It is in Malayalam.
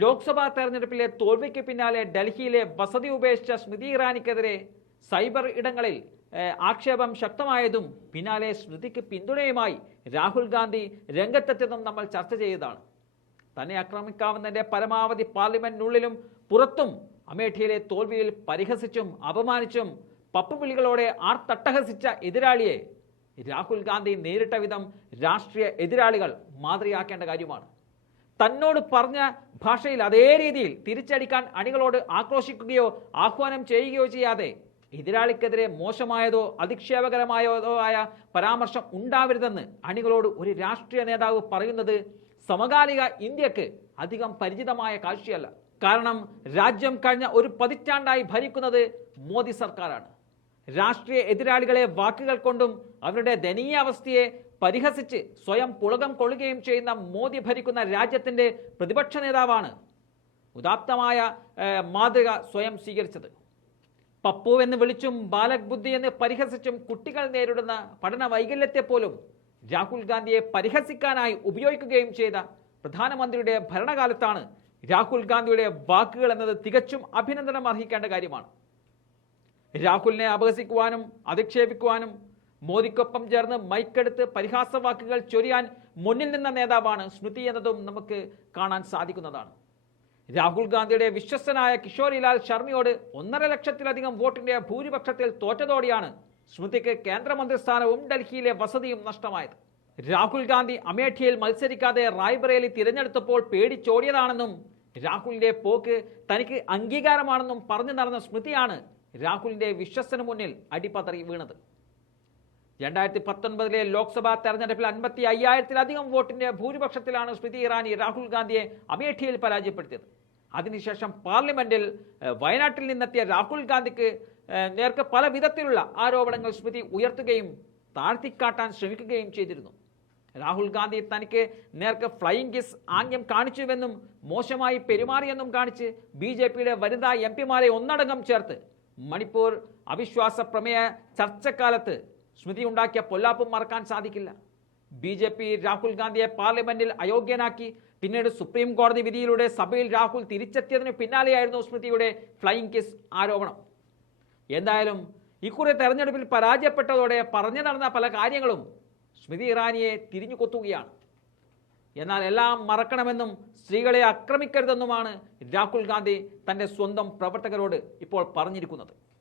ലോക്സഭാ തെരഞ്ഞെടുപ്പിലെ തോൽവിക്ക് പിന്നാലെ ഡൽഹിയിലെ വസതി ഉപേക്ഷിച്ച സ്മൃതി ഇറാനിക്കെതിരെ സൈബർ ഇടങ്ങളിൽ ആക്ഷേപം ശക്തമായതും പിന്നാലെ സ്മൃതിക്ക് പിന്തുണയുമായി രാഹുൽ ഗാന്ധി രംഗത്തെത്തിയതും നമ്മൾ ചർച്ച ചെയ്തതാണ്. തന്നെ ആക്രമിക്കാവുന്നതിന്റെ പരമാവധി പാർലമെന്റിനുള്ളിലും പുറത്തും അമേഠിയിലെ തോൽവിയിൽ പരിഹസിച്ചും അപമാനിച്ചും പപ്പുവിളികളോടെ ആർത്തട്ടഹസിച്ച എതിരാളിയെ രാഹുൽ ഗാന്ധി നേരിട്ട വിധം രാഷ്ട്രീയ എതിരാളികൾ മാതൃയാക്കേണ്ട കാര്യമാണ്. തന്നോട് പറഞ്ഞ ഭാഷയിൽ അതേ രീതിയിൽ തിരിച്ചടിക്കാൻ അണികളോട് ആക്രോശിക്കുകയോ ആഹ്വാനം ചെയ്യുകയോ ചെയ്യാതെ എതിരാളിക്കെതിരെ മോശമായതോ അധിക്ഷേപകരമായതോ ആയ പരാമർശം ഉണ്ടാവരുതെന്ന് അണികളോട് ഒരു രാഷ്ട്രീയ നേതാവ് പറയുന്നത് സമകാലിക ഇന്ത്യയ്ക്ക് അധികം പരിചിതമായ കാഴ്ചയല്ല. കാരണം രാജ്യം കഴിഞ്ഞ ഒരു പതിറ്റാണ്ടായി ഭരിക്കുന്നത് മോദി സർക്കാരാണ്. രാഷ്ട്രീയ എതിരാളികളെ വാക്കുകൾ കൊണ്ടും അവരുടെ ദയനീയാവസ്ഥയെ പരിഹസിച്ച് സ്വയം പുളകം കൊള്ളുകയും ചെയ്യുന്ന മോദി ഭരിക്കുന്ന രാജ്യത്തിന്റെ പ്രതിപക്ഷ നേതാവാണ്. ഉദാത്തമായ മാതൃക സ്വയം സ്വീകരിച്ചത്. പപ്പു എന്ന് വിളിച്ചും ബാലക് ബുദ്ധി എന്ന് പരിഹസിച്ചും കുട്ടികൾ നേരിടുന്ന പഠന വൈകല്യത്തെ പോലും രാഹുൽ ഗാന്ധിയെ പരിഹസിക്കാനായി ഉപയോഗിക്കുകയും ചെയ്ത പ്രധാനമന്ത്രിയുടെ ഭരണകാലത്താണ് രാഹുൽ ഗാന്ധിയുടെ വാക്കുകൾ എന്നത് തികച്ചും അഭിനന്ദനം അർഹിക്കേണ്ട കാര്യമാണ്. രാഹുലിനെ അപഹസിക്കുവാനും അധിക്ഷേപിക്കുവാനും മോദിക്കൊപ്പം ചേർന്ന് മൈക്കെടുത്ത് പരിഹാസ വാക്കുകൾ ചൊരിയാൻ മുന്നിൽ നിന്ന നേതാവാണ് സ്മൃതി എന്നതും നമുക്ക് കാണാൻ സാധിക്കുന്നതാണ്. രാഹുൽ ഗാന്ധിയുടെ വിശ്വസ്തനായ കിഷോരിലാൽ ശർമ്മയോട് ഒന്നര ലക്ഷത്തിലധികം വോട്ടിന്റെ ഭൂരിപക്ഷത്തിൽ തോറ്റതോടെയാണ് സ്മൃതിക്ക് കേന്ദ്രമന്ത്രിസ്ഥാനവും ഡൽഹിയിലെ വസതിയും നഷ്ടമായത്. രാഹുൽ ഗാന്ധി അമേഠിയിൽ മത്സരിക്കാതെ റായ്ബറേലി തിരഞ്ഞെടുത്തപ്പോൾ പേടിച്ചോടിയതാണെന്നും രാഹുലിന്റെ പോക്ക് തനിക്ക് അംഗീകാരമാണെന്നും പറഞ്ഞു നടന്ന സ്മൃതിയാണ് രാഹുലിന്റെ വിശ്വസന മുന്നിൽ അടിപതറി വീണത്. രണ്ടായിരത്തി പത്തൊൻപതിലെ ലോക്സഭാ തെരഞ്ഞെടുപ്പിൽ അൻപത്തി അയ്യായിരത്തിലധികം വോട്ടിന്റെ ഭൂരിപക്ഷത്തിലാണ് സ്മൃതി ഇറാനി രാഹുൽ ഗാന്ധിയെ അമേഠിയിൽ പരാജയപ്പെടുത്തിയത്. അതിനുശേഷം പാർലമെന്റിൽ വയനാട്ടിൽ നിന്നെത്തിയ രാഹുൽ ഗാന്ധിക്ക് നേർക്ക് പല വിധത്തിലുള്ള ആരോപണങ്ങൾ സ്മൃതി ഉയർത്തുകയും താഴ്ത്തിക്കാട്ടാൻ ശ്രമിക്കുകയും ചെയ്തിരുന്നു. രാഹുൽ ഗാന്ധി തനിക്ക് നേർക്ക് ഫ്ലൈയിങ് കിസ് ആംഗ്യം കാണിച്ചുവെന്നും മോശമായി പെരുമാറിയെന്നും കാണിച്ച് ബി ജെ പിയുടെ വനിതാ എം പിമാരെ ഒന്നടങ്കം ചേർത്ത് മണിപ്പൂർ അവിശ്വാസ പ്രമേയ ചർച്ചക്കാലത്ത് സ്മൃതി ഉണ്ടാക്കിയ പൊല്ലാപ്പും മറക്കാൻ സാധിക്കില്ല. ബി ജെ പി രാഹുൽ ഗാന്ധിയെ പാർലമെന്റിൽ അയോഗ്യനാക്കി പിന്നീട് സുപ്രീം കോടതി വിധിയിലൂടെ സഭയിൽ രാഹുൽ തിരിച്ചെത്തിയതിന് പിന്നാലെയായിരുന്നു സ്മൃതിയുടെ ഫ്ലൈയിങ് കിസ് ആരോപണം. എന്തായാലും ഇക്കുറി തെരഞ്ഞെടുപ്പിൽ പരാജയപ്പെട്ടതോടെ പറഞ്ഞു നടന്ന പല കാര്യങ്ങളും സ്മൃതി ഇറാനിയെ തിരിഞ്ഞു കൊത്തുകയാണ് എന്നാൽ എല്ലാം മറക്കണമെന്നും സ്ത്രീകളെ ആക്രമിക്കരുതെന്നുമാണ് രാഹുൽ ഗാന്ധി തന്റെ സ്വന്തം പ്രവർത്തകരോട് ഇപ്പോൾ പറഞ്ഞിരിക്കുന്നത്.